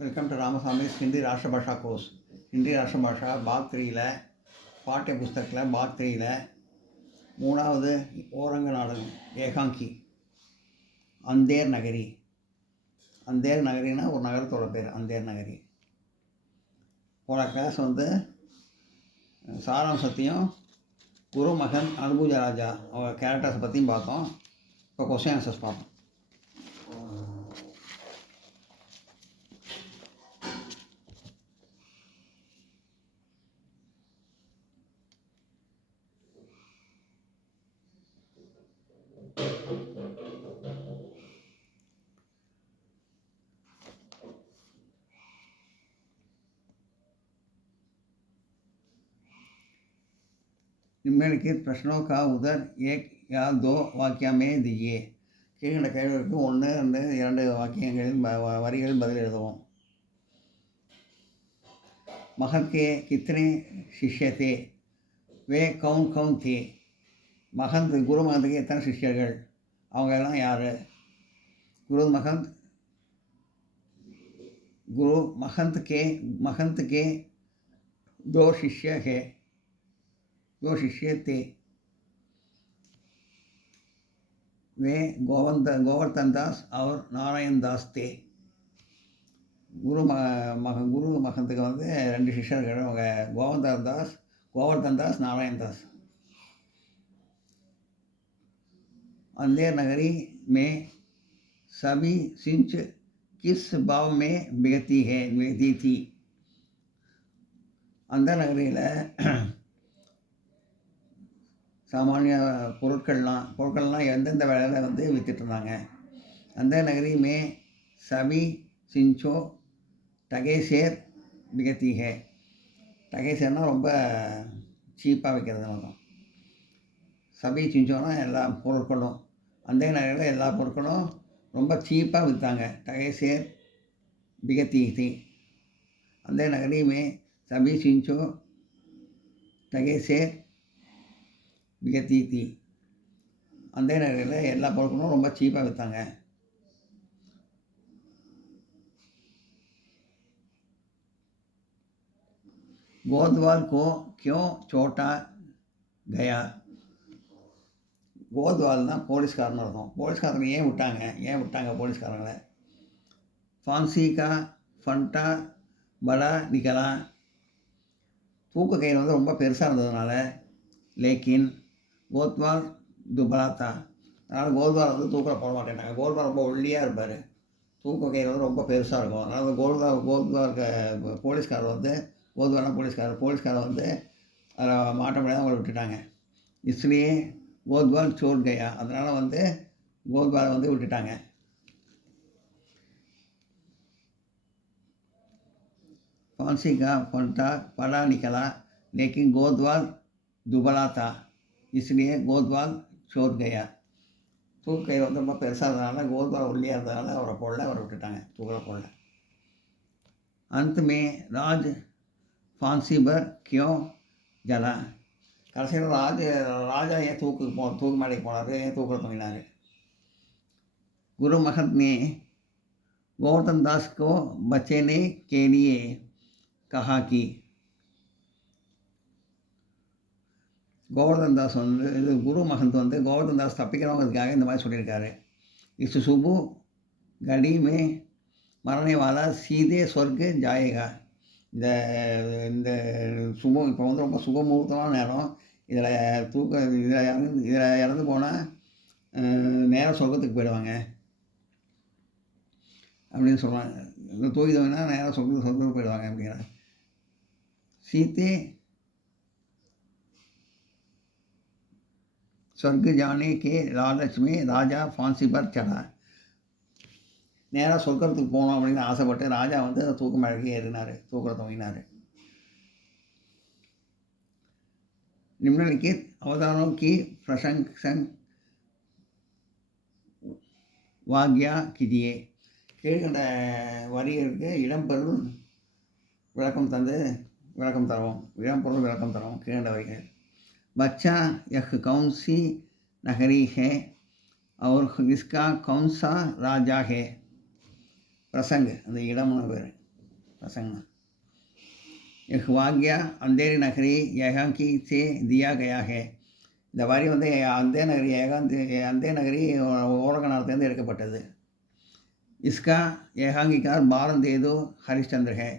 Welcome to रामस्वामी's Hindi राष्ट्रभाषा course. Hindi राष्ट्रभाषा भाग 3 पाठ्य पुस्तक भाग 3 மூணாவது ஓரங்க நாடகம் ஏகாங்கி. அந்தேர் நகரி. அந்தேர் நகரினா ஒரு நகரத்தோட பேர் அந்தேர் நகரி. போன கிளாஸ் சாராம்சத்தையும் குருமகன் அனுபூஜ ராஜா அவங்க கேரக்டர்ஸை பற்றியும் பார்த்தோம். இப்போ கொஸ்டின் ஆன்சர்ஸ் பார்ப்போம். निम्नलिखित प्रश्नों का उत्तर एक या दो वाक्य में दीजिए. கீழ்கண்ட கேள்விகளுக்கு 1, 2, 2 வாக்கியங்களில் வரிகளில் பதில் எழுதவும். महत के कितने शिष्य थे? वे कौन कौन थे? महंत गुरु महंतக்கு எத்தனை சிஷ்யர்கள்? அவங்க எல்லாம் யார்? गुरु महंत के दो शिष्य है. दो शिष्य थे. वे गोवर्धन दास और नारायण दास थे. गुरु महंतக்கு 2 சிஷ்யர்கள். அவங்க गोवर्धन दास नारायण दास. अंधेर नगरी में सभी सिंच किस भाव में बिकती थी? अंधेर नगरिயில் சாமானிய பொருட்கள்லாம் எந்தெந்த வேலையில் விற்றுட்டு இருந்தாங்க? அந்த நகரி மே சபி சிஞ்சோ டகேசேர் பிகத்தி ஹே. டகேசேர்னால் ரொம்ப சீப்பாக விற்கிறதுன்னு அர்த்தம். சபி சிஞ்சோன்னா எல்லா பொருட்களும், அந்த நகரில் எல்லா பொருட்களும் ரொம்ப சீப்பாக விற்றாங்க. டகேசேர் பிகத்தி தி. அந்த நகரி மே சபி சிஞ்சோ டகேசேர் பிகத்தி தி. அந்த நகரில் எல்லா பொருட்களும் ரொம்ப சீப்பாக விற்றாங்க. கோத்வால் கோ கியோ சோட்டா கயா. கோத்வால்னால் போலீஸ்காரன்னு அர்த்தம். போலீஸ்காரங்க ஏன் விட்டாங்க போலீஸ்காரங்களை? ஃபான்சி கா ஃபண்டா படா நிக்கலா. தூக்கு கயிறு ரொம்ப பெருசாக இருந்ததுனால. லேக்கின் கோத்வால் துபலாத்தா. அதனால் கோத்வால் தூக்கில் போட மாட்டேன்னாங்க. கோத்வால் ரொம்ப ஒல்லியாக இருப்பார். தூக்கு கயிறு ரொம்ப பெருசாக இருக்கும். அதனால் கோத்வால் போலீஸ்காரர் கோத்வால்னா போலீஸ்காரர் அதில் மாட்ட முடியாத அவங்களை விட்டுட்டாங்க. இஸ்லியே கோத்வால் சோட் கயா. அதனால் கோத்வாலை விட்டுட்டாங்க. फांसी का फंटा पड़ा निकला लेकिन गोदवाल दुबला था इसलिए गोदवाल छोड़ गया. தூக்கு கயிறு ரொம்ப பெருசாக இருந்ததுனால கோத்வால் ஒல்லியாக இருந்ததுனால அவரை விட்டுட்டாங்க. தூக்கில் போடல. अंत में राज फांसी पर क्यों जला? கடைசியில் ராஜா ஏன் தூக்கு மேடைக்கு போனார்? ஏன் தூக்கில் தொங்கினார்? गुरु महंत ने गोवर्धन दास को बचाने के लिए कहा कि गोवर्धन दास गुरु महंत गोवर्धन दास தப்பிக்கிறவங்களுக்காக இந்த மாதிரி சொல்லியிருக்காரு. इस शुभ घड़ी में मरने वाला सीधे स्वर्ग जाएगा. இந்த சுபம் இப்போ ரொம்ப சுபமுகூர்த்தமான நேரம். இதில் இறந்து போனால் நேராக சொர்க்கத்துக்கு போயிடுவாங்க அப்படின்னு சொல்கிறாங்க. இந்த தூக்கிதவனா நேராக சொர்க்கத்துக்கு போயிடுவாங்க அப்படிங்கிறாங்க. सीते स्वर्ग जाने के लालच में राजा फांसी पर चढ़ा. நேராக சொர்க்கத்துக்கு போகணும் அப்படின்னு ஆசைப்பட்டு ராஜா தூக்கு மேடைக்கு ஏறினார். தூக்கில் தொங்கினார். निम्नलिखित अवतारों की प्रशंसा वाग्या कीजिए. கீழ்கண்ட வரிகளுக்கு இடம்பொருள் விளக்கம் தரவும். இடம்பொருள் விளக்கம் தரவும். கீழ்கண்ட வரிகள். बच्चा यह कौन सी नगरी है और इसका कौन सा राजा है? प्रसंग அந்த இடம்னு பேர். प्रसंग एक वाक्य अंधेरी नगरी ஏகாங்கி से दिया गया है. இந்த வரி வந்து அந்தே நகரி அந்தே நகரி ஓரகநாதத்திலேருந்து எடுக்கப்பட்டது. इसका ஏகாங்கிக்கார் பாரன் தேது ஹரிश्चंद्र है.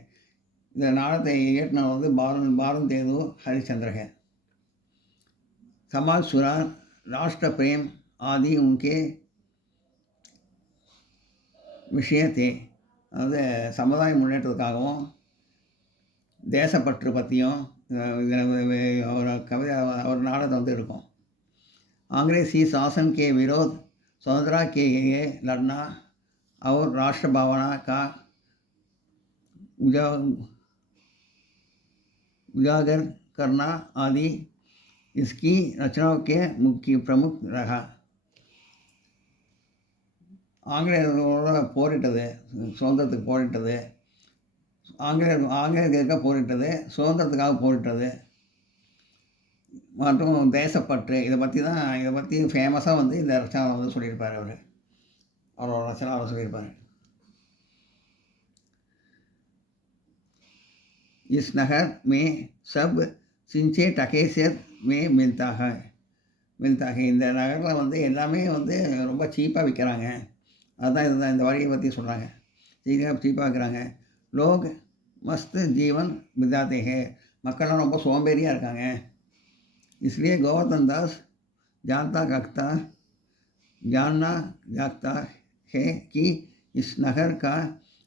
இந்த நாடகத்தை இயற்றினவர் வந்து பாரன் தேது हरिश्चंद्र है. समाज सुधार, राष्ट्र प्रेम आदि उनके விஷய தே. அதாவது சமுதாய முன்னேற்றத்துக்காகவும் தேசப்பற்று பற்றியும் ஒரு கவிதை ஒரு நாடகம் வந்து இருக்கும். अंग्रेजी शासन के विरोध स्वतंत्रता के लिए लड़ना और राष्ट्र भावना का उजागर करना आदि इसकी रचनाओं के मुख्य प्रमुख रहा. ஆங்கிலேயர்களோட போரிட்டது, சுதந்திரத்துக்கு போரிட்டது, ஆங்கிலேயர்களுக்காக போரிட்டது, சுதந்திரத்துக்காக போரிட்டது மற்றும் தேசப்பற்று இதை பற்றி ஃபேமஸாக வந்து இந்த ரச்சனை வந்து சொல்லியிருப்பார். அவரோட ரச்சனை அவர் சொல்லியிருப்பார். इस नगर में सब सिंचे टके से में मिलता है. இந்த நகரில் வந்து எல்லாமே வந்து ரொம்ப சீப்பாக விற்கிறாங்க. அதுதான் இதுதான் இந்த வரியை பற்றி சொல்கிறாங்க. சீப்பாக விற்கிறாங்க. லோக் மஸ்த் ஜீவன் பிதாते हैं. மக்கள்லாம் ரொம்ப சோம்பேறியாக இருக்காங்க. इसलिए गोवर्धन दास जानना चाहता है कि इस नगर का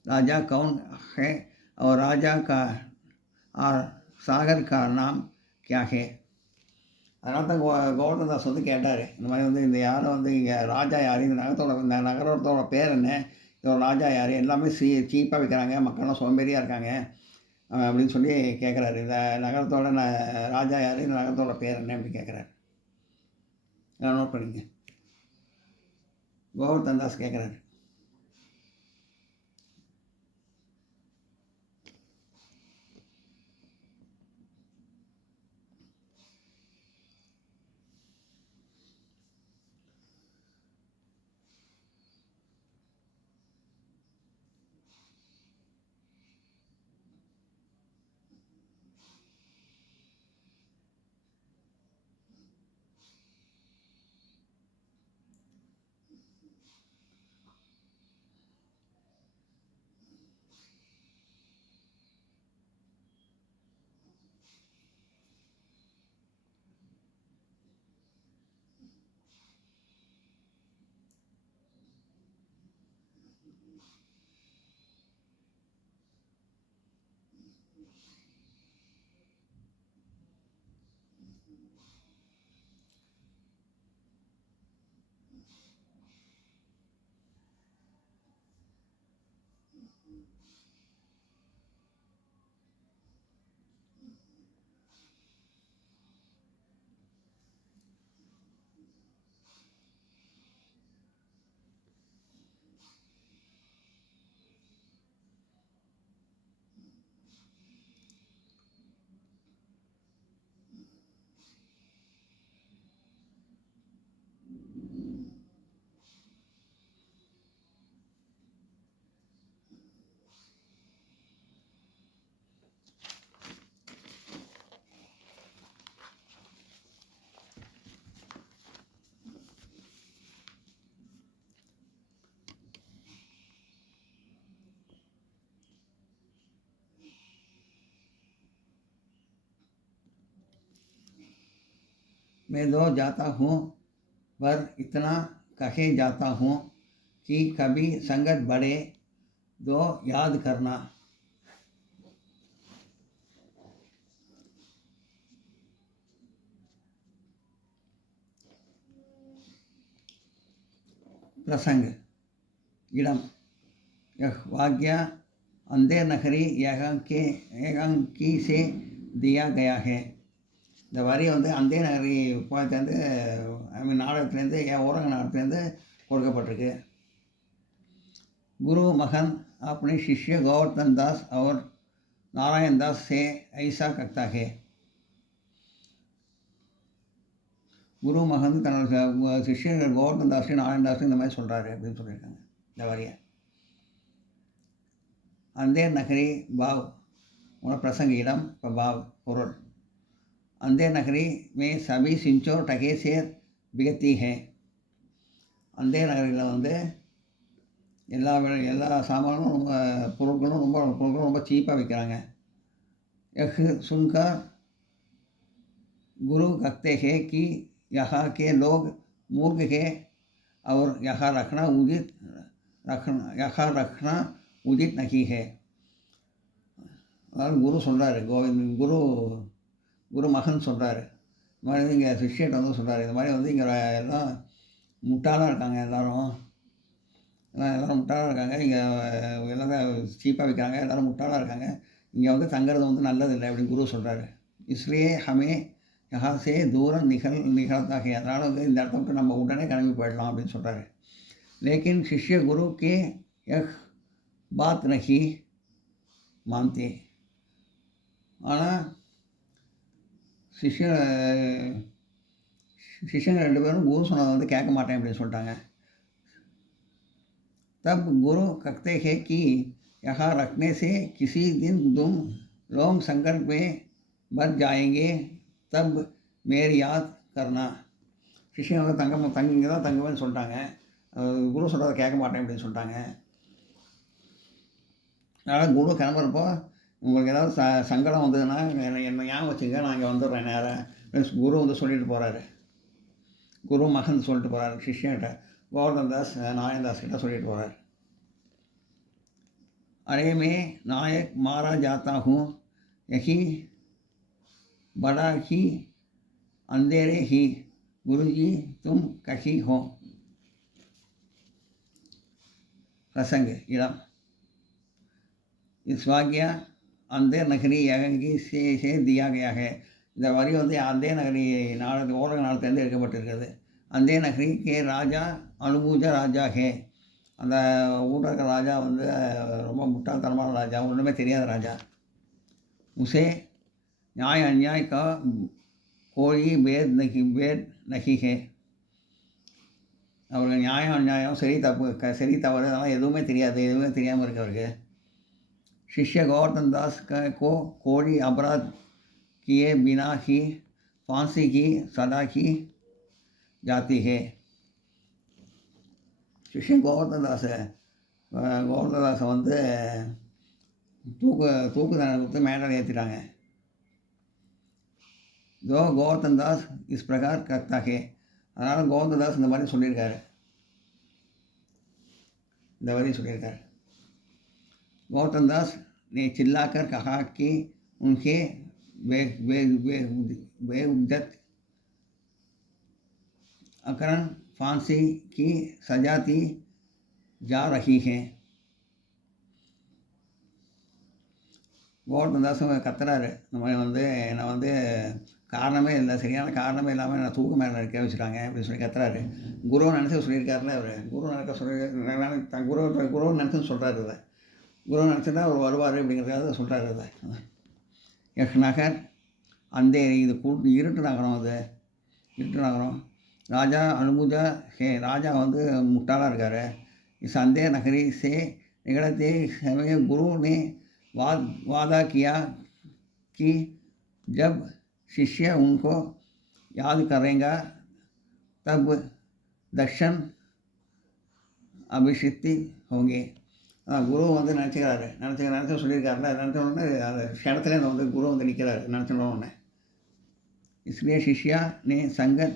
राजा कौन है और राजा का और सागर का नाम क्या है. அதனால தான் கோவர்தன் தாஸ் வந்து கேட்டார், இந்த மாதிரி வந்து இந்த யாரும் வந்து இங்கே ராஜா யார், இந்த நகரத்தோட பேர் என்ன, இதோட ராஜா யார், எல்லாமே சீப்பாக விற்கிறாங்க, மக்கள்லாம் சோம்பேறியாக இருக்காங்க அப்படின்னு சொல்லி கேட்குறாரு. இந்த நகரத்தோட ராஜா யார், இந்த நகரத்தோட பேர் என்ன அப்படி கேட்குறாரு. நான் நோட் பண்ணிங்க. கோவர்தன் தாஸ் கேட்குறாரு. मैं दो जाता हूँ पर इतना कहे जाता हूँ कि कभी संगत बढ़े दो याद करना. प्रसंग इडम यह वाक्य अंधे नगरी ஏகாங்கி से दिया गया है. இந்த வரி வந்து அந்தே நகரி போயத்துலேருந்து நாடகத்துலேருந்து ஊரக நாடகத்துலேருந்து கொடுக்கப்பட்டிருக்கு. गुरु महन अपने शिष्य गोवर्धन दास और नारायण दास से ऐसा कहता है. குரு மகன் தன்னோட சிஷ்யர்கள் கோவர்தன் தாஸ் நாராயண் தாஸ் இந்த மாதிரி சொல்கிறாரு அப்படின்னு சொல்லியிருக்காங்க இந்த வரியை. अंधेर नगरी भाव उन प्रसंग इदम भाव பொருள் अंधेर नगरी में सभी सिंचोर टके से बिकती है अंधेर நகரில் வந்து எல்லா சாமானும் ரொம்ப பொருட்களும் ரொம்ப சீப்பாக விற்கிறாங்க यह सुनकर गुरु कहते हैं कि यहाँ के लोग मूर्ख हैं और यहाँ रखना उचित नहीं है அதாவது குரு சொல்கிறாரு குரு மகன் சொல்கிறாரு இந்த மாதிரி இங்கே சிஷ்யர்கிட்ட வந்து சொல்கிறாரு இந்த மாதிரி வந்து இங்கே எல்லாம் முட்டாளாக இருக்காங்க எல்லோரும் முட்டாளாக இருக்காங்க இங்கே எல்லாம் சீப்பாக விற்கிறாங்க எல்லோரும் முட்டாளாக இருக்காங்க இங்கே வந்து தங்கிறது வந்து நல்லதில்லை அப்படின்னு குரு சொல்கிறாரு इसलिए हमें यहाँ से दूर निकलता है அதனால் வந்து இந்த இடத்த விட்டு நம்ம உடனே கிளம்பி போயிடலாம் அப்படின்னு சொல்கிறாரு लेकिन शिष्य गुरु के यह बात नहीं मानते ஆனால் शिष्यங்க ரெண்டு பேரும் குரு சொன்னதை வந்து கேட்க மாட்டேன் அப்படின்னு சொல்லிட்டாங்க तब गुरु कहते हैं कि यहाँ रखने से किसी दिन तुम लोग संकट में बच जाएंगे तब मेरी याद करना शिष्यன் வந்து இங்கே தான் தங்குவேன்னு சொல்லிட்டாங்க குரு சொல்கிறத கேட்க மாட்டேன் அப்படின்னு சொல்லிட்டாங்க அதனால் குரு கிளம்புறப்போ உங்களுக்கு ஏதாவது சங்கடம் வந்ததுன்னா என்னை ஞாபகம் வச்சுங்க நான் இங்கே வந்துடுறேன் நேரம் குரு வந்து சொல்லிட்டு போகிறாரு குரு மகன் சொல்லிட்டு போகிறாரு சிஷ்யன்கிட்ட கோவர்தன் தாஸ் நாராயண் தாஸ் கிட்ட சொல்லிட்டு போகிறார் अरे मैं नायक मारा जाता हूँ यही बड़ा ही अंधेरे ही गुरुजी तुम कहीं हो प्रसंग इड़म इस वाक्य अंधेर नगरी यगंगी से दिया गया है இந்த வரி வந்து அந்தே நகரி ஓரக நாளத்திலேருந்து எடுக்கப்பட்டிருக்கிறது அந்தே நகரி கே ராஜா அனுபூஜ ராஜா ஹே அந்த ஊரில் இருக்கிற ராஜா வந்து ரொம்ப முட்டாள்தனமான ராஜா ஒன்றுமே தெரியாத ராஜா उसे न्याय अन्याय का कोई भेद नहीं है அவருக்கு நியாயம் அநியாயம் சரி தவறு அதெல்லாம் எதுவுமே தெரியாமல் இருக்கு அவருக்கு शिष्य गोवर्धन दास को कोई अपराध किए बिना ही फांसी की सजा की जाती है शिष्य गोवर्धन தாஸை வந்து தூக்கு தண்டனை கொடுத்து மேலே ஏற்றிட்டாங்க जो गोवर्धन दास इस प्रकार करता है அதனால் கோவர்தன் தாஸ் இந்த மாதிரி சொல்லியிருக்காரு गोवर्धन दास ने चिल्लाकर कहा कि उनके बेउज्जत अकरण फांसी की सजा दी जा रही है கோவர்தன் தாஸ் கத்துறாரு இந்த மாதிரி வந்து என்னை வந்து காரணமே இல்லை சரியான காரணமே இல்லாமல் என்னை தூக்கு மேலே நிற்க வச்சுட்டாங்க அப்படின்னு சொல்லி கத்துறாரு குருவை நினச்சி சொல்லியிருக்காருல அவர் குரு நினைக்க குருவை நினச்சுன்னு சொல்கிறாரு இதை குருவை நினச்சின்னா அவர் வருவார் அப்படிங்கிறதுக்காக சொல்கிறாரு இதை எஸ் நகர் அந்த இது இருட்டு நகரம் அது இருட்டு நகரம் ராஜா அனுபூஜா ராஜா வந்து முட்டாளாக இருக்கார் इस अंधेर नगरी से निकलते समय गुरु ने वादा किया कि जब शिष्य उनको याद करेगा तब दर्शन अभिषिक्ति होंगे குரு வந்து நினச்சி சொல்லியிருக்காருல நினச்ச உடனே அந்த க்ஷணத்துல வந்து குரு வந்து நிற்கிறாரு நினச்ச உடனே इसलिए शिष्या ने संगत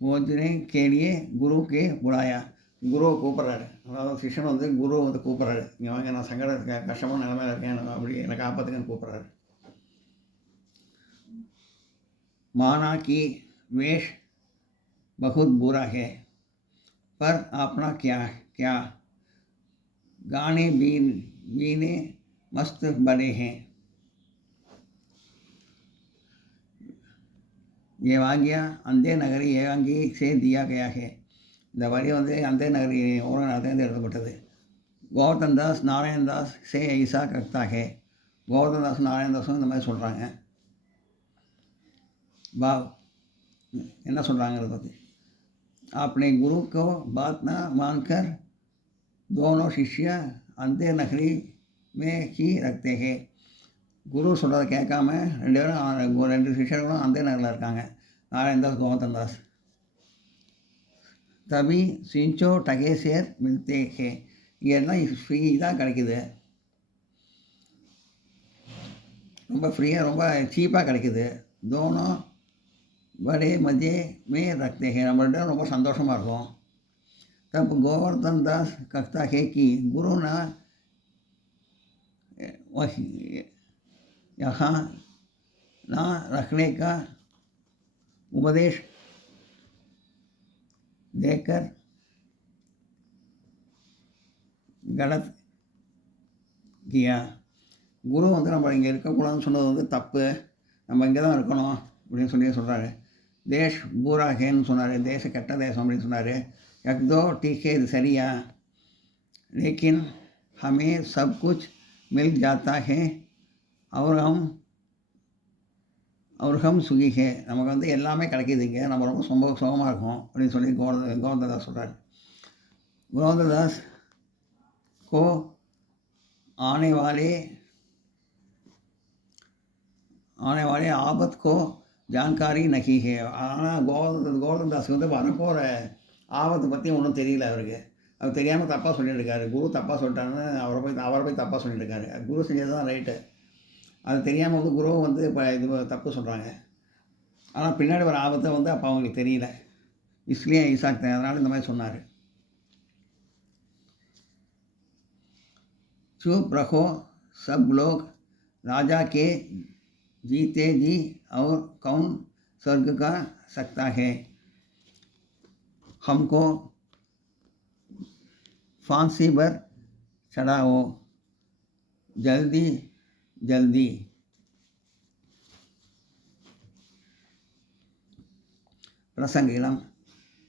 भोजने के लिए गुरु के बुलाया குருவை கூப்பிட்றாரு அதாவது சிஷ்யன் வந்து குருவை வந்து கூப்பிட்றாரு இங்கே வாங்க நான் சங்கட கஷ்டமான நிலைமையில் இருக்கேன் அப்படி என்னை காப்பாற்றுங்கன்னு கூப்பிட்றாரு माना कि वेश बहुत बुरा है पर अपना क्या गाने बीने मस्त बड़े हैं ये वाक्य अंधे नगरी एकांगी से दिया गया है இந்த வரி வந்து अंधे नगरी ஓர நாட்டிலேருந்து எழுதப்பட்டது கோவர்தன் தாஸ் நாராயண் தாஸ் से ऐसा करता है கோவர்தன் தாஸ் நாராயண் தாஸும் இந்த மாதிரி சொல்கிறாங்க भाव என்ன சொல்கிறாங்கிறத பற்றி अपने गुरु को बात न मानकर दोनों शिष्य अंधे नगरी में ही रखते हैं. குரு சொல்கிறத கேட்காம ரெண்டு சிஷ்யர்களும் அந்தே நகரில் இருக்காங்க. நாராயண் தாஸ், கோவர்தன் தாஸ். தபி சிஞ்சோ டகேசேர் மில்தே ஹே. இங்கே எல்லாம் ஃப்ரீ தான் கிடைக்குது, ரொம்ப ஃப்ரீயாக ரொம்ப சீப்பாக கிடைக்குது. தோனோ बड़े मज़े में रखते हैं. நம்மள்ட்ட ரொம்ப சந்தோஷமாக இருக்கும். तब गोवर्धन दास कहता है कि गुरु ना यहाँ ना रखने का उपदेश देकर गलत किया. குரு வந்து நம்ம இங்கே இருக்கக்கூடாதுன்னு சொன்னது வந்து தப்பு, நம்ம இங்கே தான் இருக்கணும் அப்படின்னு சொல்லி சொல்கிறாரு. தேஷ் பூரா ஹேன்னு சொன்னார், தேச கெட்ட தேசம் அப்படின்னு சொன்னார். யக்தோ டீக்கே இது சரியா, லேக்கின் ஹமே சப் குச் மில் ஜாத்தா ஹே और हम सुखी है. நமக்கு வந்து எல்லாமே கிடைக்கிதுங்க, நம்ம ரொம்ப சுகமாக இருக்கும் அப்படின்னு சொல்லி கோவர்தன் தாஸ் சொல்கிறார். கோவர்தன் தாஸ் को आने वाले आबत को जानकारी नहीं है. ஆனால் கோவர்தன் தாஸுக்கு வந்து வரப்போகிற ஆபத்தை பற்றி ஒன்றும் தெரியல அவருக்கு. அவர் தெரியாமல் தப்பாக சொல்லிட்டு இருக்காரு. குரு தப்பாக சொல்லிட்டாருன்னு அவரை போய் தப்பாக சொல்லிட்டு இருக்காரு. குரு செஞ்சது தான் ரைட்டு, அது தெரியாமல் வந்து குரு வந்து இப்போ இது தப்பு சொல்கிறாங்க. ஆனால் பின்னாடி வர ஆபத்தை வந்து அப்போ அவங்களுக்கு தெரியல, इसलिए ऐसा அதனால் இந்த மாதிரி சொன்னார். चुप रहो सब लोग, राजा के जीते जी और कौन स्वर्ग का सकता है. हमको फांसी पर चढ़ाओ जल्दी जल्दी. प्रसंगिलम.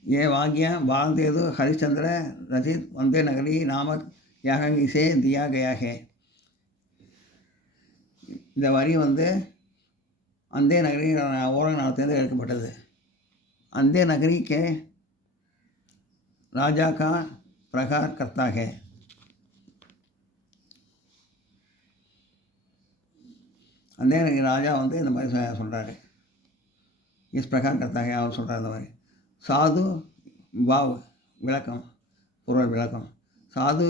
ये वाक्य बालदेव हरिश्चंद्र रचित वंदे नगरी नामक யாகங்கி சே தியா கயா ஹே. இந்த வரி வந்து அந்தே நகரி ஓரங்கநாதத்திலிருந்து எடுக்கப்பட்டது. அந்தே நகரி கே ராஜா கா பிரகார் கர்த்தா ஹே. அந்தே நகரி ராஜா வந்து இந்த மாதிரி சொல்கிறாரு, இஸ் பிரகார் கர்த்தா ஹே அவர் சொல்கிறார். இந்த மாதிரி சாது பாவ் விளக்கம், பொருள் விளக்கம். साधु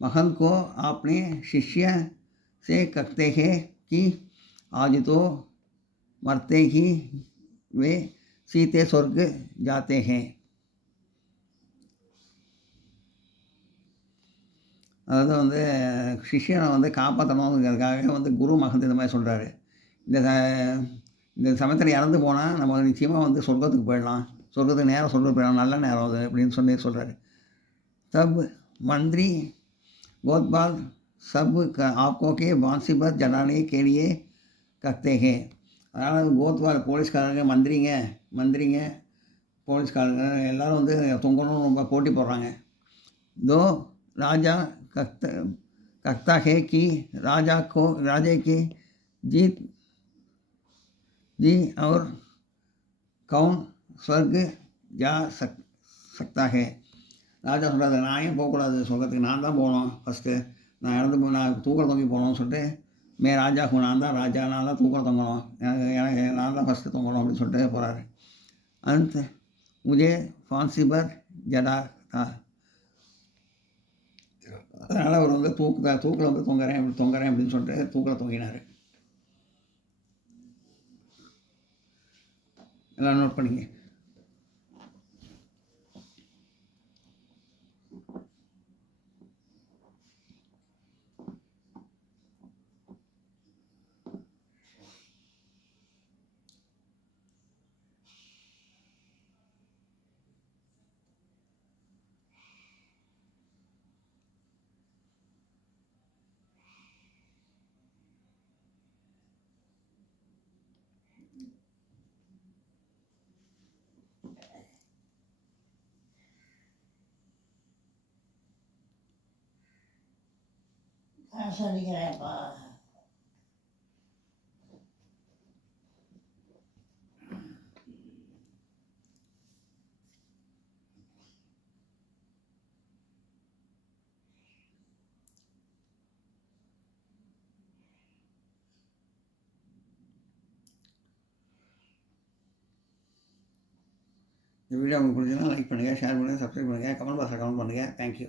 महंत को अपने शिष्य से कहते हैं कि आज तो मरते ही वे सीते स्वर्ग जाते हैं. அதாவது வந்து சிஷ்யனை வந்து காப்பாற்றணுங்கிறதுக்காக வந்து குரு மகந்த் இந்த மாதிரி சொல்கிறாரு. இந்த சமயத்தில் இறந்து போனால் நம்ம நிச்சயமாக வந்து சொர்க்கத்துக்கு போயிடலாம், சொர்க்கத்துக்கு நேரம் சொர்க்கத்துக்கு போயிடலாம், நல்ல நேரம் அது அப்படின்னு சொல்லி சொல்கிறாரு. तब मंत्री गोतबाल सब आपको के बांसी पर जलाने के लिए कहते हैं. அதனால் கோத்வால் போலீஸ்காரங்க மந்திரிங்க போலீஸ்காரங்க எல்லோரும் வந்து தொங்கணும் ரொம்ப போட்டி போடுறாங்க. दो राजा कहता है कि राजे की जीत जी और कौन स्वर्ग जा सकता है. ராஜா சொல்கிறாரு, நான் ஏன் போகக்கூடாது சொர்க்கத்துக்கு, நான் தான் போகணும் ஃபஸ்ட்டு, நான் தூக்கில் தொங்கி போகணும்னு சொல்லிட்டு ராஜாக்கு நான் தான் ராஜா, நான் தான் தூக்கில் தொங்கணும், எனக்கு நான் தான் ஃபஸ்ட்டு தொங்கணும் அப்படின்னு சொல்லிட்டு போகிறாரு. அந்த முஜே ஃபான்சி பர் ஜடா தா. அதனால் அவர் வந்து தூக்கில் வந்து தொங்குறேன் அப்படின்னு சொல்லிட்டு தூக்கில் தொங்கினார். எல்லாம் நோட் பண்ணிங்க. சொல்லிக்கிறேன்ப்பா. இந்த வீடியோ உங்களுக்கு பிடிச்சதுன்னா லைக் பண்ணுங்கள், ஷேர் பண்ணுங்கள், சப்ஸ்கிரைப் பண்ணுங்கள், கமெண்ட் பாக்ஸில் கமெண்ட் பண்ணுங்கள். தேங்க்யூ.